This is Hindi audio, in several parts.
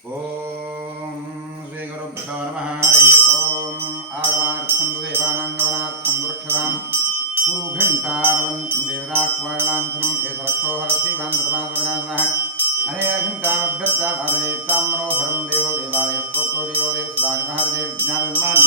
ओम श्री गुरुभ्यो नमः। हरि ओम आगमार्थं देवानां दुरक्षतां कुरुघण्टारवन्तं देवताक्वालाञ्छनं एतरक्षो हरश्रीवान् द्रवासविनाशनः अनेन घण्टामभ्यर्चामाददेवतां मनोहरं देवो देवालयः प्रोक्तो देवो देवस्वामिमहादेव ज्ञाननिर्माणं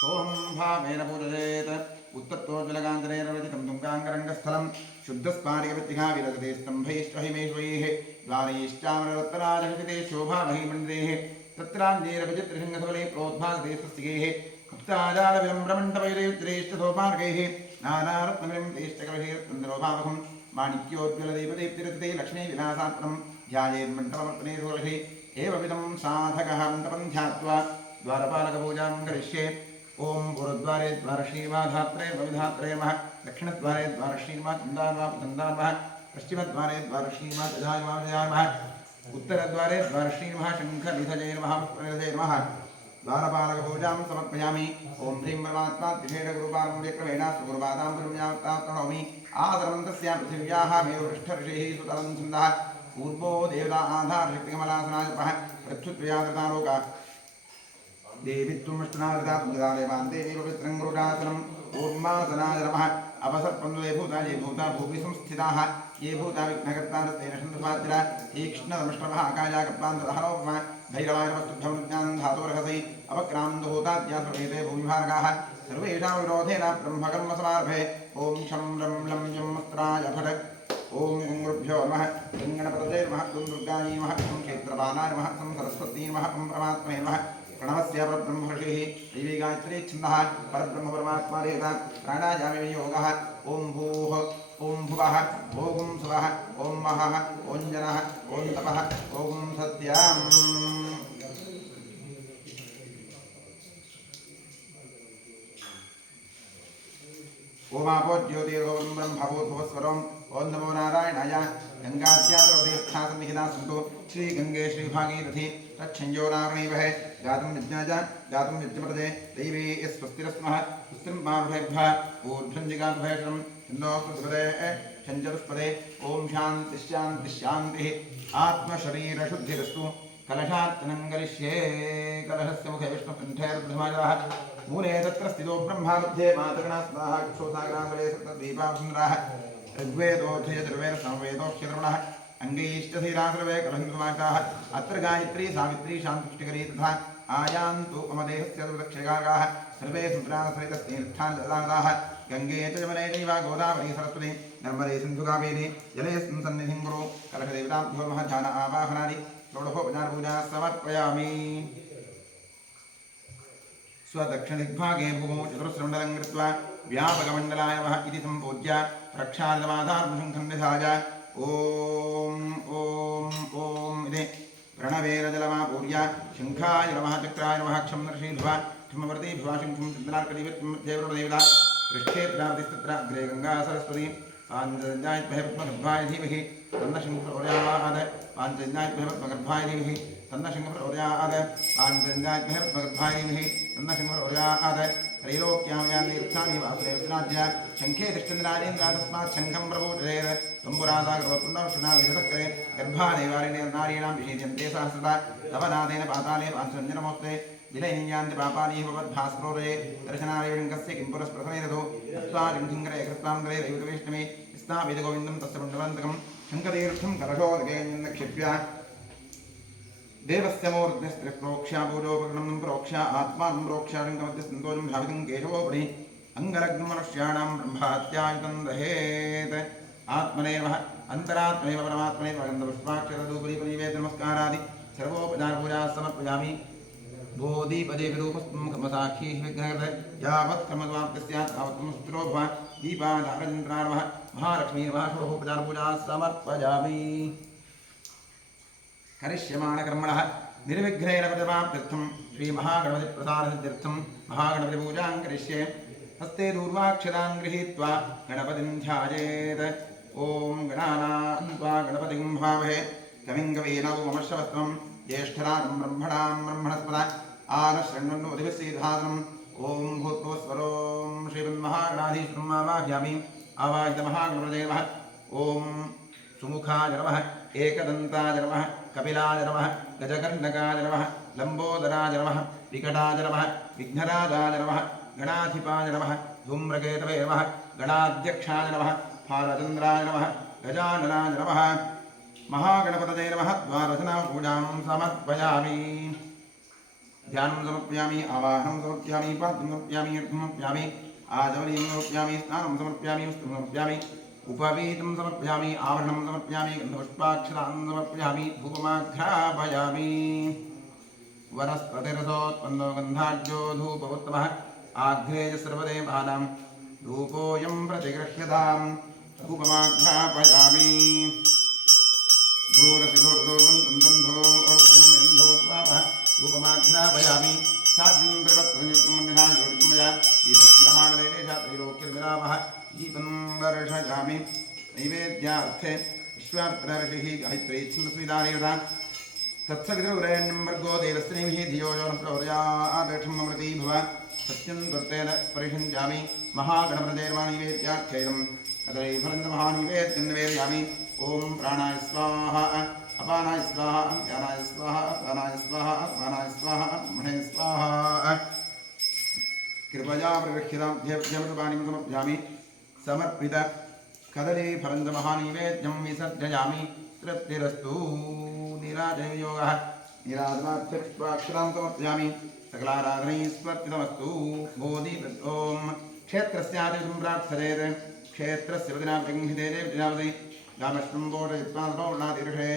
सोऽहं भावेन पूजयेत् उत्तत्तोज्ज्वलकान्तरेण रचितं तुङ्गाङ्गरङ्गस्थलं शुद्धस्फाटिकवृत्तिका विरजते स्तम्भैश्चहिमेश्वैः द्वारैश्चामररत्नाजहृते शोभामहीमण्डितेः तत्राञ्जेरविचित्रसिंहसबले प्रोद्भासते स्वस्तिकेः मुक्ताजालविलम्ब्रमण्डपैरेत्रेष्टसोपानकैः नानारत्नविलम्बेष्टकलशैरत्नन्दरोभावकं माणिक्योज्ज्वलदीपदीप्तिरचिते लक्ष्मीविलासात्मनं ध्यायेन्मण्डपमर्पणे षोडशे एवविधं साधकः मण्डपं ध्यात्वा द्वारपालकपूजां करिष्ये। ओम गुरुद्वारे द्वारश्रीमाधात्रे भविधात्रे नमः। दक्षिणद्वारे द्वारश्रीमा चन्दान्वा नमः। पश्चिमद्वारे द्वारश्रीमा जजाय नमः। उत्तरद्वारे द्वारश्रीमा शङ्खनिधये नमः पुष्पनिधये नमः। द्वारपालकपूजां समर्पयामि। ओम ह्रीं परमात्मा त्रिभेदगुरुपालं व्यक्रमेण सुगुरुपादां प्रणौमि आदरं तस्यां पृथिव्याः मेरुपृष्ठऋषिः सुतलं छन्दः पूर्वो देवता आधारशक्तिकमलासनाजपः प्रत्युत्वयाकृतालोका देवीत्वमष्टनादेवान् देवी पवित्रं गुरुडासनम् ऊर्मासनाय नमः। अपसर्पन्तु ये भूता भूमि संस्थिताः ये भूता विघ्नकर्तारस्तेन शन्तपात्रा तीक्ष्णदमष्टभः आकाशाकप्लान्तदहनोपम भैरवाय नमस्तुभ्यं ज्ञानं धातोर्हसै अपक्रान्तु भूताद्यासुरेते भूमिभारकाः सर्वेषां विरोधेन ब्रह्मकर्मसमारभे। ॐ शं रं लं जम्मस्त्राय फट्। ओम गुरुभ्यो नमः। गणपतये नमः। दुर्गायै नमः। क्षेत्रपालाय नमः। सरस्वती नमः। परमात्मने नमः। प्रणवस्य परब्रह्मर्षिः दैवी गायत्री छन्दः परब्रह्म परमात्मा देवता प्राणायामे योगः। ओम भूः ओम भुवः ओम सुवः ओम महः ओम जनः ओम तपः ओम सत्यम्। ओम आपो ज्योतिर्गोम ब्रह्मभूतभुवस्वरम् ओम नमो नारायणाय। गंगात्यादीर्थासन्निहिता सन्तु श्री गंगे श्री भागीरथी तच्छंयो नारणीवहे गातुं यज्ञाय गातुं यज्ञपदे दैवी स्वस्तिरस्मः स्वस्तिं मारुभेभ्यः ऊर्ध्वं जिगातुभयशं छन्दो सुपदे छञ्चतुष्पदे। ओम शान्ति शान्ति शान्तिः आत्मशरीरशुद्धिरस्तु। कलशार्चनं करिष्ये। कलशस्य मुखे विष्णुकण्ठेर्प्रथमाजाः मूले तत्र स्थितो ब्रह्मा मध्ये मातृगणा स्वाहा क्षोसाग्रासरे सप्तद्वीपावसुन्दराः ऋग्वेदोऽध्ययजुर्वेदसामवेदोऽक्षरमणः अङ्गैश्चधीरासर्वे कलहन्तुमाशाः अत्र गायत्री सावित्री शान्तपुष्टिकरी तथा आयान्तु मम देहस्य दुर्दक्षगागाः सर्वे सुन्द्रासरितस्तीर्थाः गङ्गे च यमुने चैव गोदावरी सरस्वती नर्मदे सिन्धुकावेरी जलेऽस्मिन् सन्निधिं कुरु। कलशदेवताभ्यो नमः। ध्यान आवाहनादि षोडशोपचारपूजा समर्पयामि। स्वदक्षिणदिग्भागे भूमौ चतुस्रमण्डलं कृत्वा व्यापकमण्डलाय नमः इति सम्पूज्य प्रक्षालनमाधारमुशङ्खं निधाय ओम ओम ओम इति प्रणवेरजलमापूर्य शङ्खाय नमः चक्राय नमः क्षं नरसिंहध्वा क्षमवर्तीभ्वा शङ्खं चन्द्रार्कदेवता पृष्ठे प्राप्तिस्तत्र अग्रे गङ्गा सरस्वती पाञ्चजन्यायद्भय पद्मगर्भाय धीमहि तन्नः शङ्खप्रचोदयात् पाञ्चजन्यायद्भय पद्मगर्भाय धीमहि तन्नः शङ्खप्रचोदयात् पाञ्चजन्यायद्भय पद्मगर्भाय धीमहि तन्नः शङ्खप्रचोदयात्। त्रैलोक्यां यान्तीर्थानि वासुदेवस्नाद्य शङ्खे तिष्ठन्नारीन्द्रा तस्मात् शङ्खं प्रपूजयेत्। त्वम्बुरासागरवपुण्डवक्षुणाविधचक्रे गर्भादेवारिणे नारीणां विषीद्यन्ते सहस्रता तव नादेन पाताले पाञ्चजन्यनमोऽस्ते विलयिन्यान्ति पापानि भवद्भास्प्रोदये दर्शनादेवशङ्कस्य किं पुरस्प्रथमे दधो तत्त्वादिं सिंहरे कृत्वान्तरे दैवतवेष्टमे स्नाविदगोविन्दं तस्य पुण्डवन्तकं शङ्खतीर्थं कलशोदकेन्द्रक्षिप्य देवस्य मूर्ध्निस्त्रिप्रोक्ष्या पूजोपकरणं प्रोक्ष्या आत्मानं प्रोक्ष्या शङ्खमध्यस्तन्तोजं भावितं केशवोपरि अङ्गलग्नं मनुष्याणां ब्रह्मात्यायुतं दहेत्। आत्मने नमः। अंतरात्मने परमात्मने गन्धपुष्पाक्षरधूपदीपनिवेद्य नमस्कारादि सर्वोपचारपूजा समर्पयामि। बोधिपदे विरूपस्तुमुखमसाक्षी विघ्नकृत यावत् कर्मद्वाप्तिः स्यात् तावत् सुस्थिरो भव। दीपाधारचन्द्रा नमः। महालक्ष्मी नमः। षोडशोपचारपूजा समर्पयामि। करिष्यमाणकर्मणः निर्विघ्नेन प्रतिमाप्त्यर्थं श्रीमहागणपतिप्रसादसिद्ध्यर्थं महागणपतिपूजां करिष्ये। हस्ते दूर्वाक्षरान् गृहीत्वा गणपतिं ध्यायेत्। ओम गणानान्त्वा गणपतिं भावहे कविं कवीनामुपमश्रवस्त्वं ज्येष्ठराजं ब्रह्मणां ब्रह्मणस्पद आनशृण्वन्नोऽधिपस्यैधातनम्। ओम भूत्वस्वरों श्रीमन्महागणाधीशं आवाहयामि। आवाहितमहागणपतये नमः। ओम सुमुखाय नमः। एकदन्ताय नमः कपिलाय नमः गजकर्णकाय नमः लम्बोदराय नमः विकटाय नमः विघ्नराजाय नमः गणाधिपाय नमः धूम्रकेतवे नमः गणाध्यक्षाय नमः फालचन्द्राय नमः गजाननाय नमः महागणपतये नमः द्वादशनामपूजां समर्पयामि ध्यानं समर्पयामि आवाहनं समर्पयामि पाद्यं समर्पयामि अर्थं समर्पयामि आचमनीयं समर्पयामि स्नानं समर्पयामि वस्त्रं समर्पयामि उपवीतं समर्पयामि आवरणं समर्पयामि गन्धपुष्पाक्षतां समर्पयामि धूपमाघ्रापयामि वनस्पतिरसोत्पन्नो गन्धाढ्यो धूपवत्तमः आघ्रेय सर्वदेवानां धूपोऽयं प्रतिगृह्यतां धूपमाघ्रापयामि धूपमाघ्रापयामि साध्यं त्रिवत्तरयुक्तमन्दिना ज्योतिर्मया दीपं ग्रहाणदेवेशात्रैलोक्यर्विरामः दीपं वर्षयामि नैवेद्यार्थे विश्वामित्रऋषिः गायत्री छन्दस्विदारेवता तत्सवितुर्वरेण्यं भर्गो देवस्य धीमहि धियो यो नः प्रचोदयात् अमृती भव सत्यं त्वत्तेन परिषञ्चामि महागणपतेर्वानिवेद्याख्यैदं तदैफलन्तमहानिवेद्यं निवेदयामि ॐ प्राणाय स्वाहा अपानाय स्वाहा ज्ञानाय स्वाहा दानाय स्वाहा अपानाय स्वाहा ब्रह्मणे स्वाहा कृपया प्रगृह्यतां ध्यमृतपानीं समर्पयामि समर्पित कदलीफलन्तमहानिवेद्यं विसर्जयामि तृप्तिरस्तु नीराजयोगः नीराजनाध्यक्षरां समर्पयामि सकलाराधनै स्मर्पितमस्तु बोधि ॐ क्षेत्रस्यादितं प्रार्थयेत् क्षेत्रस्य वदनाभिहिते देवतावति रामष्टं बोधयित्वादौर्णादिऋषे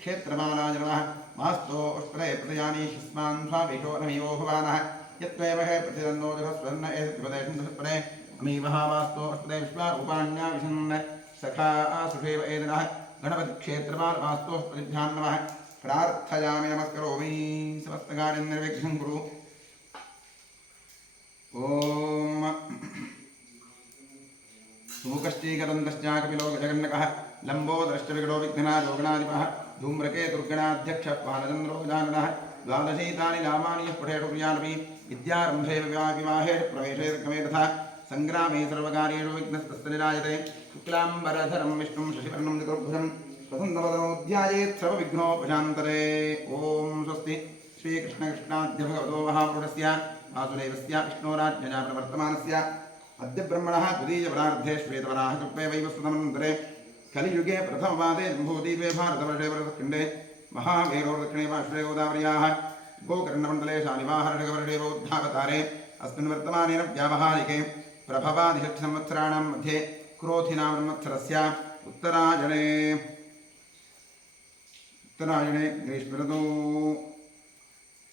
क्षेत्रमालाय नमः मास्तो अष्टरे प्रदयानि शिस्मान् स्वामिषो नमिवो भवानः यत्त्वेव हे प्रतिदन्नो जगस्वन्न एतत्पदेशं दशपदे अमीवः मास्तो अष्टरे विश्वारूपाण्या विशन् सखा सुषेव एदनः गणपतिक्षेत्रपाल मास्तो अष्टदिभ्यां नमः प्रार्थयामि नमस्करोमि समस्तकार्यं निर्विघ्नं कुरु ॐ सुमुखश्चीकरन्दश्चाकपिलो गजगण्डकः लम्बोदरश्च विकटो विघ्नादो गणाधिपः धूम्रकेतुर्गणाध्यक्षः फालचन्द्रो गजाननः द्वादशैतानि नामानि यः पठेषु प्रियानपि विद्यारम्भे विवाहे प्रवेशे क्रमे तथा सङ्ग्रामे सर्वकार्येषु विघ्नस्तस्य निराजते शुक्लाम्बरधरं विष्णुं शशिवर्णं चतुर्भुजं प्रसन्नवदनोऽध्यायेत् सर्वविघ्नोपशान्तरे ॐ स्वस्ति श्रीकृष्णकृष्णाद्य भगवतो महापुरुषस्य वासुदेवस्य विष्णोराज्ञया प्रवर्तमानस्य अद्य ब्रह्मणः द्वितीयपरार्धे श्वेतवराहकल्पे वैवस्वतमनन्तरे कलियुगे प्रथमपादे जम्बूद्वीपे भारतवर्षे भरतखण्डे महामेरो दक्षिणे पार्श्वे गोदावर्याः गोकर्णमण्डले शालिवाहर्षवर्षे बौद्धावतारे अस्मिन् वर्तमानेन व्यावहारिके प्रभवादिषट्संवत्सराणां मध्ये क्रोधिनां संवत्सरस्य उत्तरायणे ग्रीष्मऋतौ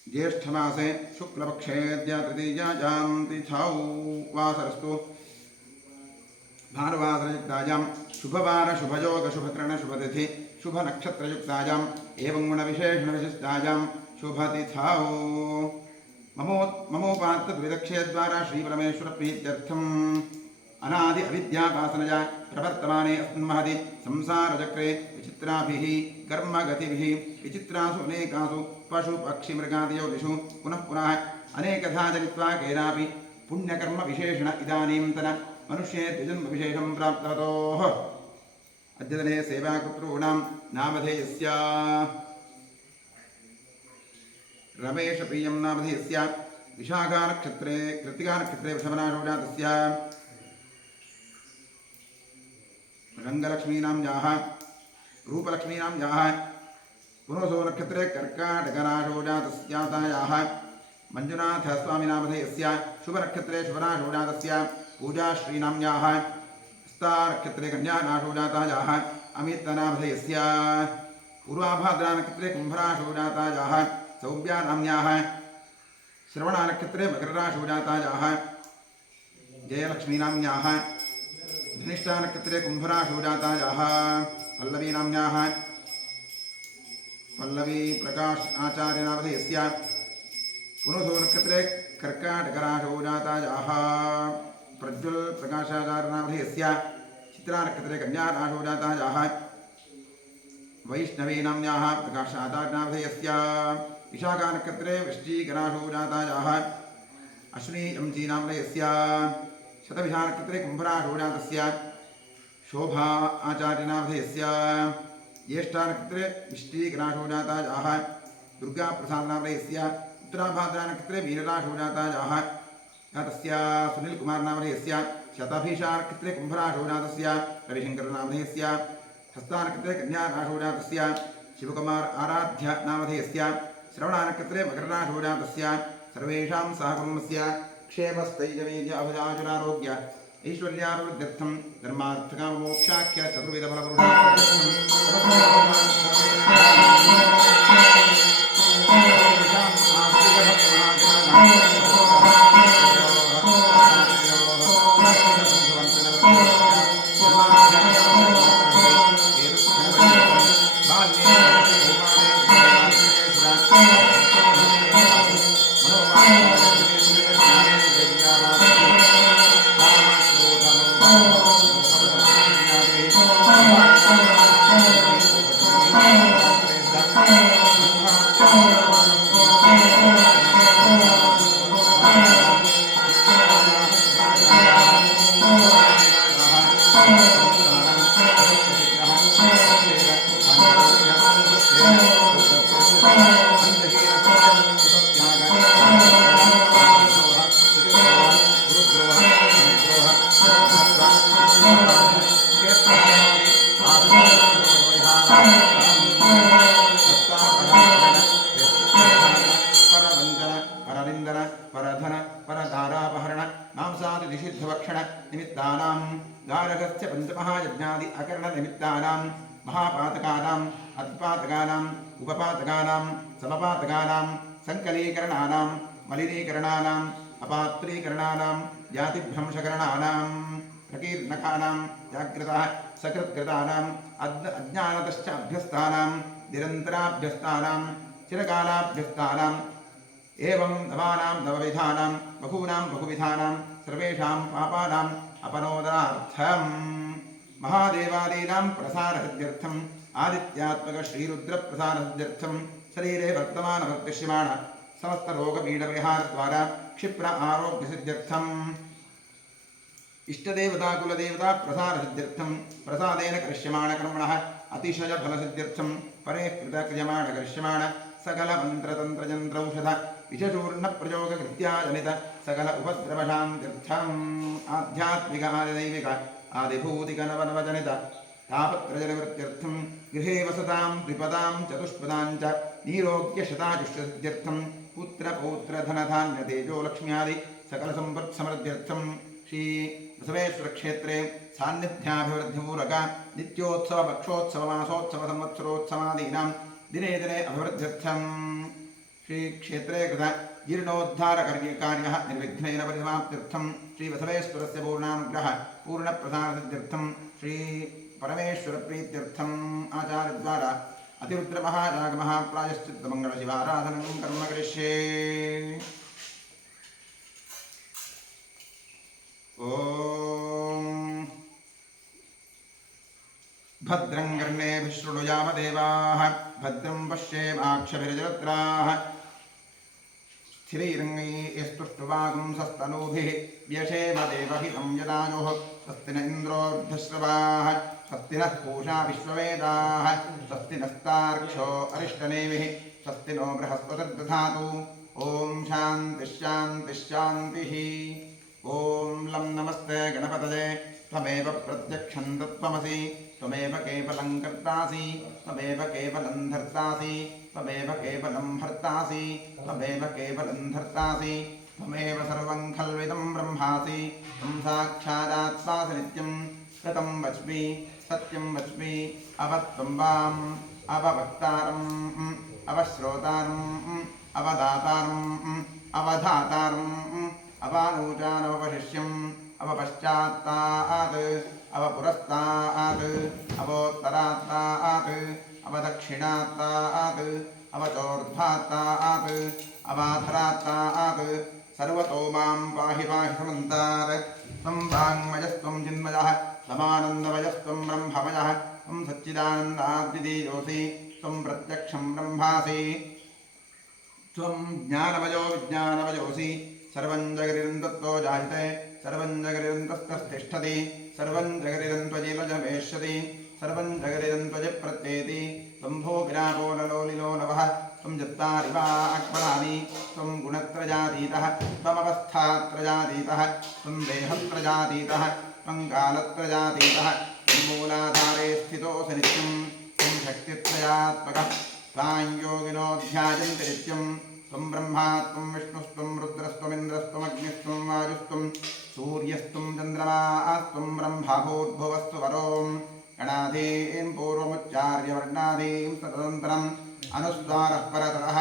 ज्येष्ठमासे शुक्लपक्षेद्या तृतीयायां तिथौ वासरस्तु भानुवासरयुक्तायां शुभवार शुभयोग शुभकरण शुभतिथि शुभनक्षत्रयुक्तायाम् एवं गुणविशेषणविशिष्टायां शुभतिथौ ममोपात्तद्विदक्षेद्वारा श्रीपरमेश्वरप्रीत्यर्थम् अनादि अविद्यापासनया प्रवर्तमाने अस्मिन्महति संसारचक्रे विचित्राभिः कर्मगतिभिः विचित्रासु अनेकासु पशुपक्षिमृगादियोदिषु पुनः पुनः अनेकधा जनित्वा केनापि पुण्यकर्मविशेषण इदानीन्तन मनुष्ये द्विजन्मविशेषं प्राप्तवतोः अद्यतने सेवाकर्तॄणां नामधेयस्य रमेशप्रियं नामधेयस्य विशाखानक्षत्रे कृत्तिकानक्षत्रे वृषभनाशो जातस्य रङ्गलक्ष्मीनां याः रूपलक्ष्मीनां याः पुनोसो नक्षत्रे कर्काटकनाशो जातस्यातायाः मञ्जुनाथस्वामिनामधेयस्य शुभनक्षत्रे शुभनाशो जातस्य पूजाश्रीनां याः हस्तानक्षत्रे कन्यानाशो जातायाः अमितनामधेयस्य पूर्वाभाद्रानक्षत्रे कुम्भराशो जातायाः सौम्यानाम्याः श्रवणानक्षत्रे मकरराशो जातायाः जयलक्ष्मीनां याः धनिष्ठानक्षत्रे कुम्भराशो जातायाः पल्लवीनाम्याः पल्लवी प्रकाश आचार्यनामधेयस्य पुनोसो नक्षत्रे कर्काटकराशो जातायाः प्रज्वल प्रकाशाचार्यनामधेयस्य चित्रानक्षत्रे कन्याराशो जातायाः वैष्णवीनाम्याः प्रकाशाचार्यनामधेयस्य विशाखानक्षत्रे वृश्चिकराशो जातायाः अश्विनी एंजीनामधेयस्य शतभिषानक्षत्रे कुम्भराशो जातस्य शोभा आचार्यनामधेयस्य ज्येष्ठानक्षत्रे विष्टिगणाशो जाता जाः दुर्गा प्रसादनामधेयस्य उत्तराभाद्रानक्षत्रे मीनराशो जाता जाः तस्य सुनील कुमार नामधेयस्य शतभिषानक्षत्रे कुम्भराशो जातस्य रविशंकर नामधेयस्य हस्तानक्षत्रे कन्याराशो जातस्य शिवकुमार आराध्य नामधेयस्य श्रवणानक्षत्रे मकरराशो जातस्य सर्वेषां सहकुटुम्बस्य क्षेमस्थैर्यवीर्य अभयाजुरारोग्य ऐश्वर्याभिवृद्ध्यर्थं धर्मार्थकाममोक्षाख्य गारहस्य पंचमहायज्ञादि अकर्ण निमित्तानां महापातकानां अतिपातकानां उपपातकानां समपातकानां संकलीकरणानां मलिनीकरणानां अपात्रीकरणानां जातिभ्रंशकरणानां प्रकीर्णकानां जागृतः सकृत्कृतानां अज्ञानतश्च अभ्यस्तानां निरन्तराभ्यस्तानां चिरकालाभ्यस्तानां एवं नवानां नवविधानां बहूनां बहुविधानां सर्वेषां पापानां अपनोदनार्थं महादेवादीनां प्रसारसिद्ध्यर्थम् आदित्यात्मक श्रीरुद्रप्रसारसिद्ध्यर्थं शरीरे वर्तमानवर्तिष्यमाण समस्तरोगपीडपरिहारद्वारा क्षिप्र आरोग्यसिद्ध्यर्थम् इष्टदेवता कुलदेवता प्रसारसिद्ध्यर्थं प्रसादेन करिष्यमाणकर्मणः अतिशयफलसिद्ध्यर्थं परे कृतक्रियमाणकरिष्यमाण सकल मंत्रतंत्रयंत्रौषध विषचूर्णप्रयोगकृत्याजनित सकल उपद्रवशान्त्यर्थम् आध्यात्मिक आदिदैविक आदिभूतिकनवनवजनित तापत्रयनिवृत्त्यर्थं गृहे वसतां द्विपदां चतुष्पदां च नीरोग्यशतायुष्यसिद्ध्यर्थं पुत्रपौत्रधनधान्यतेजो लक्ष्म्यादि सकलसम्पत्समृद्ध्यर्थं श्री बसवेश्वरक्षेत्रे सान्निध्याभिवृद्धिपूरक नित्योत्सव पक्षोत्सव मासोत्सव संवत्सरोत्सवादीनां दिने दिने अभिवृद्ध्यर्थं श्री क्षेत्रे कृत जीर्णोद्धारकार्यः निर्विघ्नेन परिसमाप्त्यर्थं श्री बसवेश्वरस्य पूर्णानुग्रह पूर्णप्रसादसिद्ध्यर्थं श्री परमेश्वरप्रीत्यर्थम् आचार्यद्वारा अतिरुद्रमहाजागमः प्रायश्चित्तमङ्गलशिवाराधनं कर्म करिष्ये। ॐ भद्रं कर्णेभिः शृणुयामदेवाः भद्रं पश्येमाक्षभिर्जत्राः स्थिरैरङ्गैस्तुष्टुवागुंसस्तनूभिः व्यशेम देवहितं यदायुः स्वस्ति न इन्द्रो वृद्धश्रवाः स्वस्ति नः पूषा विश्ववेदाः स्वस्ति नस्तार्क्ष्यो अरिष्टनेमिः स्वस्ति नो बृहस्पतिर्दधातु। ॐ शान्तिश्शान्तिश्शान्तिः। ॐ लं नमस्ते गणपतये त्वमेव प्रत्यक्षं तत्त्वमसि त्वमेव केवलं कर्तासि त्वमेव केवलं धर्तासि त्वमेव केवलं हर्तासि त्वमेव केवलं धर्तासि त्वमेव सर्वं खल्विदं ब्रह्मासि त्वं साक्षादात्मासि नित्यं कृतं वच्मि सत्यं वच्मि अवत्वं वाम् अववक्तारम् अवश्रोतारम् अवदातारम् अवधातारम् अवानूचानवशिष्यम् अवपश्चात्तात् अवपुरस्तात् अवोत्तरात्तात् अवदक्षिणात्तात् अवचोर्ध्वात्तात् अवाधरात्तात् सर्वतो मां पाहि पाहि समन्तात् त्वं वाङ्मयस्त्वं चिन्मयः त्वमानन्दमयस्त्वं ब्रह्ममयः त्वं सच्चिदानन्दाद्वितीयोऽसि त्वं प्रत्यक्षं ब्रह्मासि त्वं ज्ञानमयो विज्ञानमयोऽसि सर्वं जगदिरन्तत्तो जायते सर्वं जगदिरन्तस्तस्तिष्ठति सर्वं जगदिरन्त्वजीलजमेष्यति स सर्वं जगदिदन्त्वज प्रत्येति त्वं भोगिरापो नलोलिलो नवः त्वं जत्तारिवाक्पराणि त्वं गुणत्रयातीतः त्वमवस्थात्रयातीतः त्वं देहत्रयातीतः त्वं कालत्रयातीतः त्वं मूलाधारे स्थितोऽसि नित्यं त्वं शक्तित्रयात्मकः त्वां योगिनो ध्यायन्ति नित्यं त्वं ब्रह्मा त्वं विष्णुस्त्वं रुद्रस्त्वमिन्द्रस्त्वमग्निस्त्वं वायुस्त्वं सूर्यस्त्वं चन्द्रमास्त्वं ब्रह्मभूर्भुवस्सु वरों गणाधीं पूर्वमुच्चार्य वर्णाधीं सततन्तरम् अनुस्वारः परतरः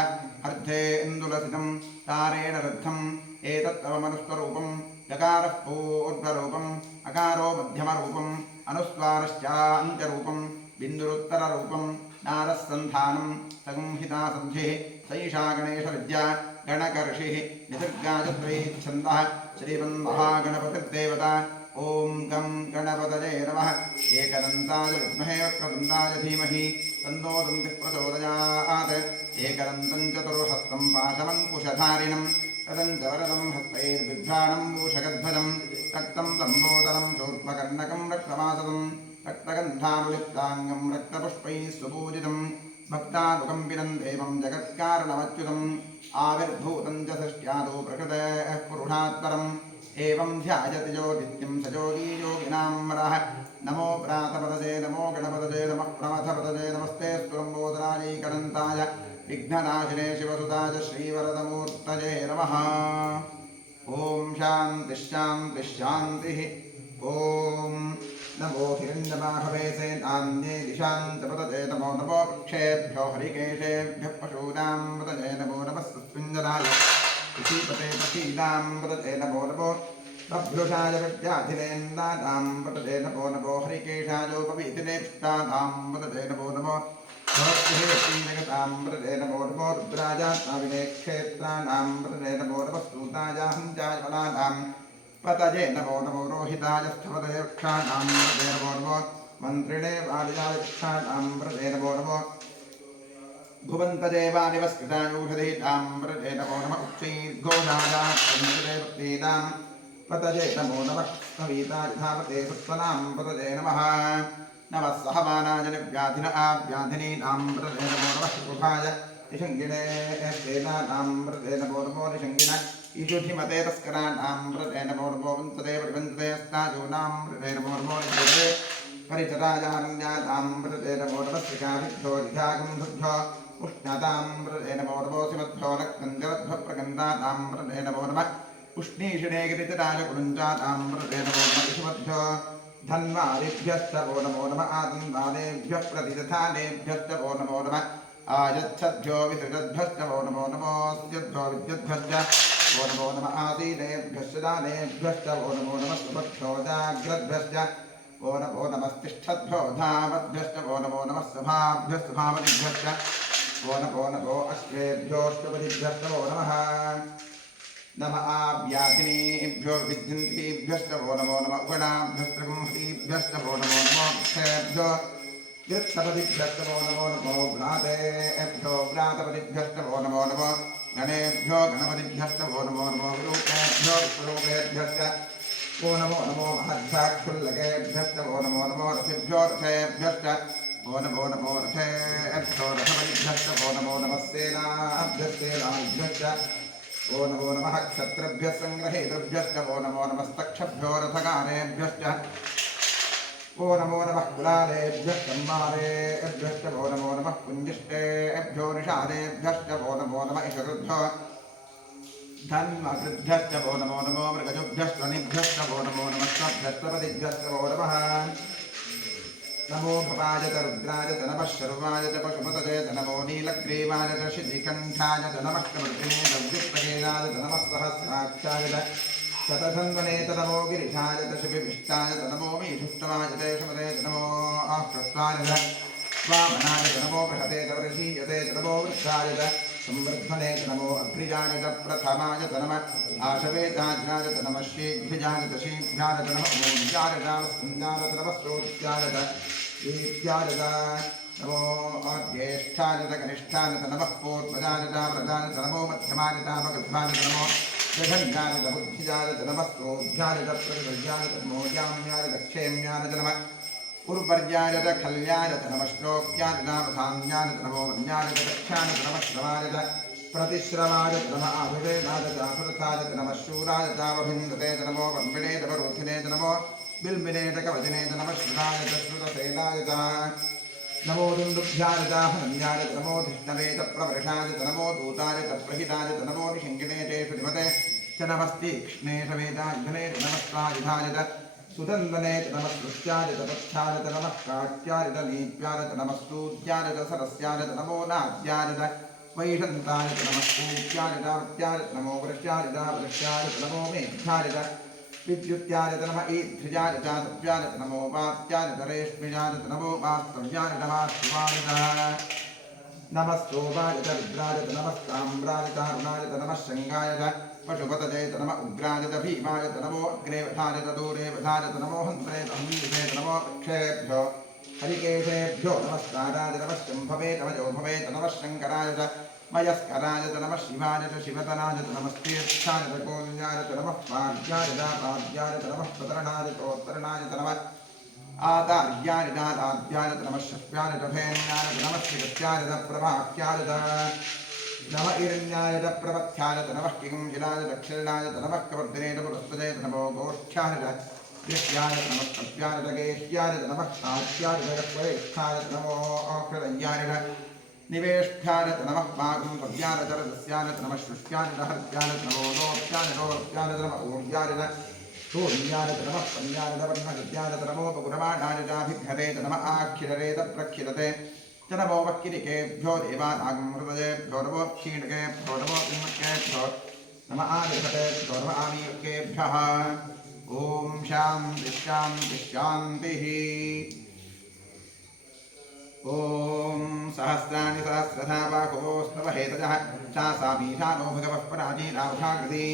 अर्धे इन्दुलसितं तारेण रुद्धम् एतत्तवमनुस्वरूपं यकारः पूर्वरूपम् अकारो मध्यमरूपम् अनुस्वारश्चान्त्यरूपं बिन्दुरुत्तररूपं नारः सन्धानं संहितासन्धिः सैषा गणेशविद्या गणकर्षिः निसर्गाजद्वैच्छन्दः श्रीमन्महागणपतिर्देवता ॐ गं गणपतये नमः एकदन्ताय विद्महे वक्रतुण्डाय धीमहि तन्नो दन्तिः प्रचोदयात् एकदन्तं चतुर्हस्तं पाशमङ्कुशधारिणं कदं च वरदं हस्तैर्बिभ्राणं मूषकध्वजं रक्तं लम्बोदरं शूर्पकर्णकं रक्तमासदं रक्तगन्धानुलिप्ताङ्गं रक्तपुष्पैः सुपूजितं भक्तानुकम्पिनं देवं जगत्कारणमच्युतम् आविर्भूतं च सृष्ट्यादौ प्रकृतेः पुरुषात्तरम् एवं ध्यायति यो नित्यं स योगी योगिनां वरः नमो प्रातपदये नमो गणपतये नमः प्रमथपदये नमस्ते स्तुरम्बोदरायैकदन्ताय विघ्ननाशिने शिवसुताय श्रीवरदमूर्तये नमः ॐ शान्तिश्शान्तिश्शान्तिः ॐ नमो हिरण्यबाहवे सेनान्ये दिशां च पतये नमो नमो वृक्षेभ्यो हरिकेशेभ्यः पशूनां पतये नमो नमः सुस्मिञ्जराय ऋषिपते पथीनां पतये नमो नमो अभ्युषाय विद्याधिनेन्दानां पतये नमो नमो हरिकेशायोपवीतिनेष्टानां पतये नमो नमो भवद्भिः पतये नमो नमो रुद्राजात्माविने क्षेत्राणां पतये नमो नमः सूतायाहञ्चाय वनानां पतये नमो नमो रोहिताय स्थपतये वृक्षाणां पतये नमो नमो मन्त्रिणे वालियाय वृक्षाणां पतये नमो नमो भुवन्तदेवानिवस्कृतायूषधीनां पतये नमो नमः उच्चैर्घोषायां पतये नमो नमः कवीताधापते सत्त्वनां पतये नमः नमः सहमानाय व्याधिन आव्याधिनीनां पतये नमो नमः शुभाय निषङ्गिणे सेनानां पतये नमो नमो निषङ्गिण ईशुधिमते तस्कराणां पतये नमो नमो वंसते परिवंसते अस्ताजूनां पतये नमो नमो निषङ्गिणे परिचरायारण्यानां पतये नमो नमः श्रिकाभिभ्यो दिघागन्धुभ्यो उष्णतां पतये नमो नमो सिमद्भ्यो रक्तञ्जलद्भ्यो प्रगन्धानां पतये नमो नमः उष्णीषिणे गिरिचराय कुरुञ्चानां पतये नमो नमः इषुमद्भ्यो धन्वादिभ्यश्च वो नमो नमः आदन्वादेभ्यः प्रतिदधानेभ्यश्च वो नमो नमः आयच्छद्भ्यो विसृजद्भ्यश्च वो नमो नमोऽस्यद्भ्यो विद्युद्भ्यश्च वो नमो नमः आसीनेभ्यश्च दानेभ्यश्च वो नमो नमः सुभद्भ्यो जाग्रद्भ्यश्च वो नमो नमस्तिष्ठद्भ्यो धावद्भ्यश्च वो नमो नमः सभाभ्यश्च भावनिभ्यश्च वो नमो अश्वेभ्योऽष्टपदिभ्यश्च वो नमः नम आव्याधिनीभ्यो विद्यन्तीभ्यश्च वो नमो नमः उगणाभ्यस्त्रगुंहतीभ्यश्च वो नमो नमो वृक्षेभ्यो वृक्षपदिभ्यश्च वो नमो नमो व्रातेभ्यो व्रातपदिभ्यश्च वो नमो नमो गणेभ्यो गणपतिभ्यश्च वो नमो नमो विरूपेभ्यो विश्वरूपेभ्यश्च वो नमो महद्भ्याक्षुल्लकेभ्यश्च वो नमो रथिभ्यो रथेभ्यश्च वो नमो रथेभ्यो रथपतिभ्यश्च वो नमो नमः सेनाभ्यश्च वो नमो नमः क्षत्रभ्यः सङ्ग्रहेतृभ्यश्च वो नमो नमस्तक्षभ्यो रथगानेभ्यश्च वो नमो नमः कुलालेभ्यः सम्मालेभ्यश्च वो नमो नमः पुञ्जिष्टेभ्यो निषादेभ्यश्च वो नमो नमः इषकृभ्यो धन्वकृभ्यश्च वो नमो मृगजुभ्यश्च निभ्यश्च वो नमो नमः स्वभ्यश्चपदिभ्यश्च वो नमः नमो भवाय च रुद्राय च नमः शर्वाय च पशुपतये च नमो नीलग्रीवाय च शितिकण्ठाय च नमः कमर्दिने दव्युत्तकेनाय च नमः सहस्राक्षाय च शतधन्वने च नमो गिरिशाय च शिबिविष्टाय च नमो मीषुष्टवाय च शमते च नमो आह्रस्वाय च वामनाय च नमो बृहते च वृषीयते च नमो वृक्षाय च संवर्धने च नमो अभ्रिजाय च प्रथमाय च नमः आशवेदाज्ञाय च नमः शीघ्रिजाय च शीघ्राय च नमः मूल्याय च स्कन्दाय च नमः श्रोत्याय च दीप्त्याय च नमो ज्येष्ठाय च कनिष्ठाय च नमः पूर्वजाय च व्रजाय च नमो मध्यमाय च अपगृध्वाय च नमो जघन्याय च बुद्धिजाय च नमः स्रोध्याय च प्रतिभज्याय च नमो याम्याय च क्षेम्याय च नमः उर्वर्यायत खल्यायत नमश्लोक्यायत नामधान्यायत नमो मन्यायत गच्छायत नमश्रवायत प्रतिश्रवायत नमः आभिवेदायत असुरथायत नमः शूरायत अवभिन्दते नमो वम्बिनेत वरोधिनेत नमो बिल्बिनेत कवचनेत नमः श्रुतायत श्रुतसेनायत नमो दुन्दुभ्यायत हनन्यायत नमो धिष्णवेत प्रवर्षायत नमो दूतायत प्रहितायत नमो निषङ्गिनेतेषु निमते च नमस्तीक्ष्णेशवेदायुधनेत नमस्तायुधायत सुदन्दनेत नमः सृष्ट्यायत पथ्यायत नमः काट्यायत नीत्यायत नमः स्तूत्यायत सरस्यायत नमो नाद्यायत वैषन्तायत नमः पूज्यायत वत्यायत नमो वृष्ट्यायत वृष्ट्यायत नमो मेघ्यायत विद्युत्यायत नमः ईध्र्यायत सत्यायत नमो वात्यायत रेष्म्यायत नमो वास्तव्यायत वास्तवायत नमस्तोभायत रुद्रायत नमस्ताम्रायत अरुणायत नमः शङ्गायत पशुपतजेत नमः उग्रायत भीमायत नमो अग्रे वधायत दूरे वधायत नमो हन्त्रेत हमीसेत नमो वृक्षेभ्यो हरिकेशेभ्यो नमस्काराय नमः शम्भवे नमजो भवेत नमः शङ्करायत मयस्करायत नमः शिवायत शिवतरायत नमस्तीर्थायत कोल्यायत नमः पाद्यायत पाद्यायत नमः प्रतरणायतोत्तरणायत नमः आदार्यायत आदाद्यायत नमः शक्त्यायत भेन्यायत नमः श्रीगत्यायत प्रभाख्यायत नमः इरण्यायत प्रपथ्यायत नमः किंजिलायत अक्षरणायत नमः कवर्धनेत पुरस्तजेत नमो गोष्ठ्यायत दृश्यायत नमः कप्यायत गेह्यायत नमः साक्ष्यायत गत्वरेष्ठायत नमो हृदयायत निवेष्ठ्यायत नमः पागं कव्यायत रदस्यायत नमः शुष्यायत हर्त्यायत नमो लोप्यायत लोप्यायत नमः ऊर्यायत सूर्यायत नमः पन्यायत वर्णगद्यायत नमो पगुरमाणायताभिघ्नतेत नमः आक्षिररेत प्रक्षिरते च नमो वक्किरिकेभ्यो देवानागं हृदयेभ्यो नमो क्षीणकेभ्यो नमो पिङ्गकेभ्यो नमः आदिभतेभ्यो नमः आमीकेभ्यः ॐ शान्ति शान्ति शान्तिः ॐ सहस्राणि सहस्रधा बाहोस्तवहेतजः चासामीशानो भगवः पराजीरावधाकृति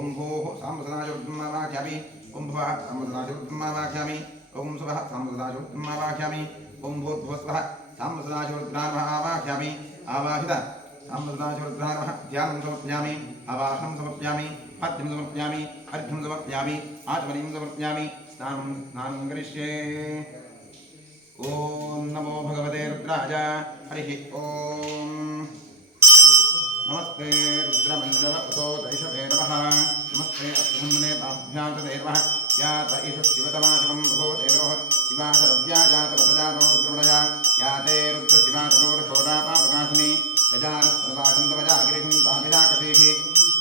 ॐ भूः साम्बसदाशुद्धमावाख्यामि ॐ भुवः साम्बसदाशुद्धमावाख्यामि ॐ सुवः साम्बसदाशुद्धमावाख्यामि ॐ भूर्भुवस्वः साम्बसदाशुरुद्रानमः आवाह्यामि आवाहित साम्बसदाशुरुद्रानमः ध्यानं समर्पयामि आवाहनं समर्पयामि पद्यं समर्पयामि अर्घ्यं समर्पयामि आचमनीं समर्पयामि स्नानं करिष्ये ॐ नमो भगवते रुद्राय हरिः ॐ नमस्ते रुद्रमण्डल उतो दैशवे नमः नमस्ते अस्तुमन्मने ताभ्यां तदे नमः यात ईश शिवतमाशिवं प्रभो देवरोः शिवाशरव्याजातवतजातो रुद्रमणया याते रुद्रशिवातनोरघोरापाप्रकाशिनी गजानस्तनवाचन्तवजा गिरिशं ताभिराकशीः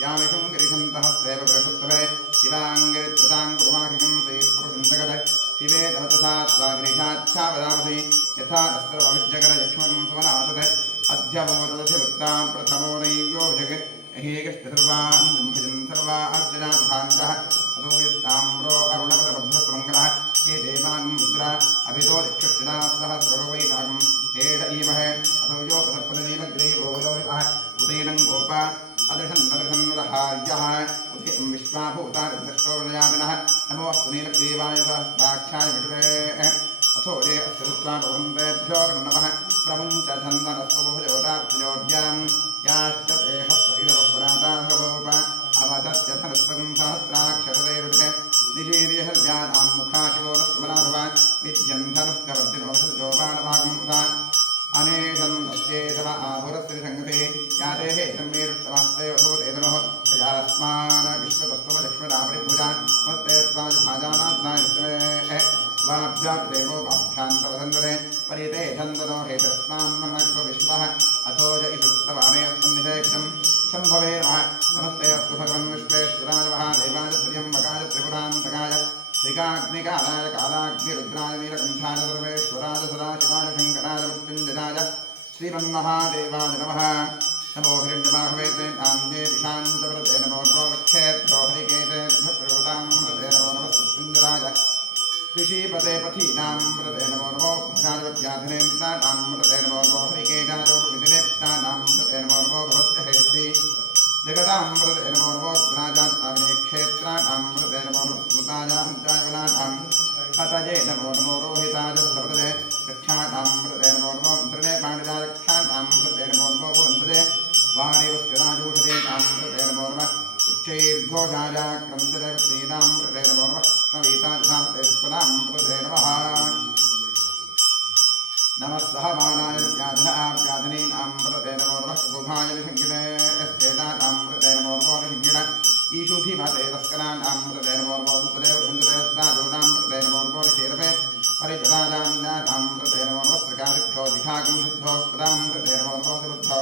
यामिषं गिरिशन्तहस्तेव बृहस्तवे शिवाङ्गिरित्रतां कुर्वाहिकं श्रीपुरुषं जगत् शिवे दवतसा स्वाग्निषाच्छावदामसि यथा नस्तरवभिज्जगरयक्ष्मकं सुमनासत् अध्यवोदधिवक्तां प्रथमो नैव्योऽभिषक् अहेकष्टसर्वान् भजन् सर्वा अर्चनाधान्तः अतो यस्ताम्रो अरुणपदबभ्रस्वमङ्गलः हे देवान् रुद्रा अभितो दिक्षुष्टिना सहस्रो वैरागं हेड ईमहे अतो यो प्रसर्पदनीलग्रीवो विलोहितः उदयनं गोपा अदृशन्नदृशन्नदहार्यः उदयं विश्वाभूतानिर्दृष्टो वृदयादिनः नमो अस्तु नीलग्रीवाय सहस्राक्षाय विषुवे अथो ये अस्य रुद्रानुभन्तेभ्यो नमः प्रमुञ्चधन्दनस्तुभुजोदाब्जोद्यां याश्चते हस्तइदवपुराताभवोप अवदत्यथनुस्पगं सहस्राक्षरदैरुटे निशीर्यहर्यानां मुखाशिवोरस्मलाभवान् विद्यन्धनुष्कवर्तिनोषजो बाणभागं पुता अनेशन्दस्येशव आहुरस्त्रिसङ्गते याते हेतं मेरुष्टवास्ते वसोदेतनोः तयास्मान् विश्वतस्त्वमलक्ष्मणापरिभुजान् स्वस्ते स्वाजभाजानात्नायष्टवे वाभ्यादेवो वाभ्यान्तवसन्दरे परिते छन्दनो हेतस्नान्मनक्तो विश्वः अथो ज इषुस्तवामेऽस्मन्निषेक्षं शम्भवे नमः नमस्ते अस्तु भगवन् विश्वेश्वराय महादेवाय त्र्यम्बकाय त्रिपुरान्तकाय त्रिकाग्निकालाय कालाग्निरुद्राय नीलकण्ठाय सर्वेश्वराय सदाशिवाय शङ्कराय मृत्युञ्जयाय श्रीमन्महादेवाय नमः नमो हिरण्यमाहवेते नाम्ये दिशान्तव्रते नमो वृक्षेभ्यो हरिकेतेभ्यो प्रयोदामृते नमो नमः मृत्युञ्जयाय ऋषिपते पथीनां व्रते नमो नमो भुजाधिनेन्द्राणां व्रते नमो नमो हरिकेशाजोपविधिनेत्राणां व्रते नमो नमो भवस्य हेति जगतां व्रते नमो नमो रुद्राजात्नाविने क्षेत्राणां व्रते नमो नमो स्मृताजान्त्रायवनानां हतये नमो नमो रोहिताजस्तव्रते रक्षाणां व्रते नमो नमो मन्त्रणे पाणिरारक्षाणां व्रते नमो नमो भवन्तजे वारिवस्कराजूषधीनां व्रते नमो नमः उच्चैर्घोषाजाक्रन्ददेवतीनां व्रते नमो नमः नवीताजनां व्रते नमः नमः सहमानाय व्याधनीन अमृतेन नमो नमः गोभाय निषङ्गिने स्तेनान् अमृतेन नमो नमो निषङ्गिन ईशुधिमते तस्करान् अमृतेन नमो नमो वृन्तरेवृन्तरेस्ताजोनामृतेन नमो नमो निषेरवे परिचराजाम्नाथामृतेन नमो नमः स्त्रकादिभ्यो जिघागं शुद्धो स्पदामृतेन नमो नमो निरुद्धो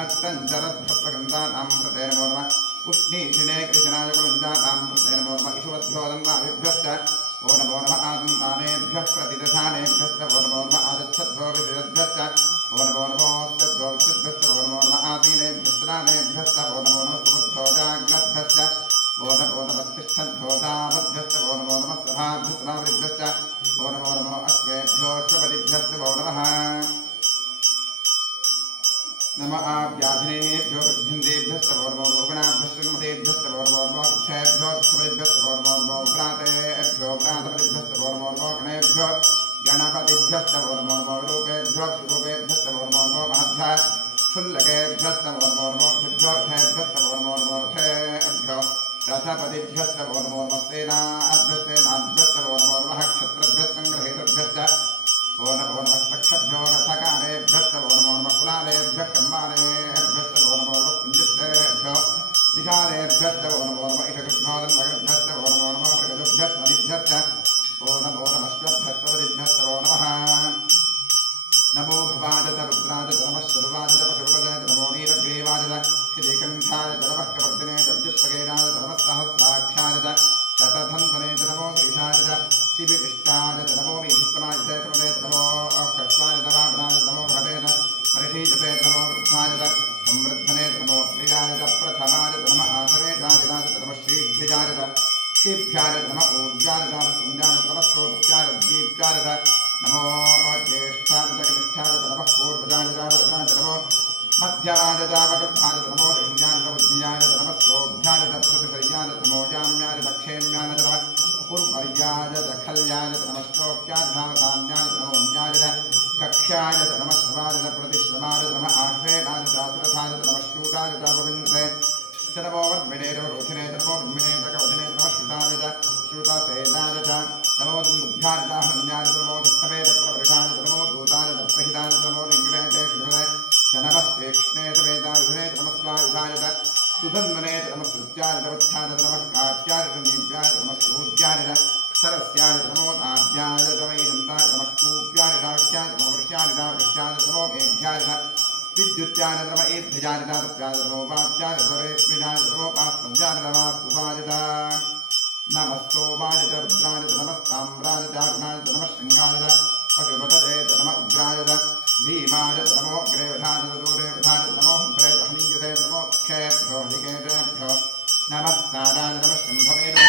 नक्तञ्जरद्भ्यप्रगन्तान् अमृतेन नमो नमः उष्णीशिने कृशनाय कुलञ्जातामृतेन नमो नमः इषुवद्भ्यो दन्वाभिभ्यश्च ओ नमो नमः आदन्तानेभ्यः प्रतिदधानेभ्यश्च ओ नमो नमः आदच्छद्भ्यो विषयद्भ्यश्च ओ नमो नमोऽस्तद्भ्यो विषयद्भ्यश्च ओ नमो नमः आदीनेभ्यश्च ओ नमो नमः सुमद्भ्यो जाग्रद्भ्यश्च ओ नमो नमः तिष्ठद्भ्यो दावद्भ्यश्च ओ नमो नमः सभाभ्यश्च ओ नमो नमः अश्वेभ्योऽश्वपतिभ्यश्च ओ नमः नमः व्याधिनेभ्यो वृद्धिन्देभ्यश्च वो नमो रोगणाभ्यश्च मतेभ्यश्च वो नमो क्षयभ्यो क्षपतिभ्यश्च वो नमो व्रातेभ्यो व्रातपतिभ्यश्च वो नमो गणेभ्यो गणपतिभ्यश्च वो नमो विरूपेभ्यो क्षुरूपेभ्यश्च वो नमो महद्भ्यः क्षुल्लकेभ्यश्च वो नमो ऋषिभ्यो क्षयभ्यश्च वो नमो रथेभ्यो रथपतिभ्यश्च वो नमो सेनाभ्यश्च वो नमो क्षत्रभ्यश्च सङ्ग्रहेतभ्यश्च ओ नमो नमः पक्षभ्यो रथकारेभ्यश्च वो नमो नमः कुलालेभ्यः कम्बालेभ्यश्च वो नमो नमः कुञ्जितेभ्यो दिशालेभ्यश्च वो नमो नमः इषकृभ्योदन्वगभ्यश्च वो नमो नमः मृगजुभ्यश्च मदिभ्यश्च ओ नमो नमः श्वभ्यश्च वदिभ्यश्च वो नमः नमो भवाय च रुद्राय च नमः शर्वाय च पशुपतये च नमो नीलग्रीवाय च श्रीकण्ठाय च नमः कवर्दिने च विद्युत्पगेनाय च नमः सहस्राक्षाय च शतधन्वने च नमो गिरिशाय च शिविविष्टाय च नमो मीशुस्तमाय च शमदे च नमो कृष्णाय च वामनाय च नमो भरते च परिषीजते च नमो वृद्धाय च संवृद्धने च नमो प्रियाय च प्रथमाय च नमः आसवेशाय च नमः श्रीभ्यजाय च श्रीभ्याय च नमः ऊर्जाय च सुन्द्याय च नमः स्रोतस्याय च दीप्याय च नमो ज्येष्ठाय च कनिष्ठाय च नमः पूर्वजाय च वृद्धाय च नमो मध्याय च वक्रत्थाय च नमो दक्षिण्याय च बुद्धियाय च नमः सोभ्याय च पृथुपर्याय च नमो जाम्याय च दक्षेम्याय च नमः पूर्वर्याय च खल्याय च नमः श्लोक्याय च धावधान्याय च नमो न्याय च कक्ष्याय च नमः श्रवाय च प्रतिश्रमाय च नमः आश्वेनाय च आसुरथाय च नमः शूराय च गोविन्दे च नमो वर्मिणे च रोहिणे च नमो ब्रह्मिणे च कवचने च नमः श्रुताय च श्रुतसेनाय च नमो दुन्दुभ्याय च हनन्याय च नमो दिष्टवे च प्रवृषाय च नमो दूताय च प्रहिताय च नमो लिङ्गिणे च क्षुधे च नमः तीक्ष्णे च वेदायुधने च नमः स्वायुधाय च सुधन्वने च नमः श्रुत्याय च वत्थ्याय च नमः काट्याय च दीप्याय च नमः सूर्याय च सरस्याय च नमो आद्याय च वैदन्ताय च नमः कूप्याय च राष्ट्याय च नमो वृष्याय च वृष्याय च नमो मेघ्याय च विद्युत्याय च नमः ईद्भिजाय च तप्याय च नमो वात्याय च रेश्मिजाय च नमो पास्तव्याय च नमः स्तुवाय च नमस्तोमाय च रुद्राय च नमः साम्राय च गुणाय च नमः शृङ्गाय च पशुपतये च नमः उग्राय च भीमाय च नमो अग्रेवधाय च दूरेवधाय च नमो हन्त्रे च हनीयते च नमो खेभ्यो हरिकेशेभ्यो नमः साराय च नमः शम्भवे च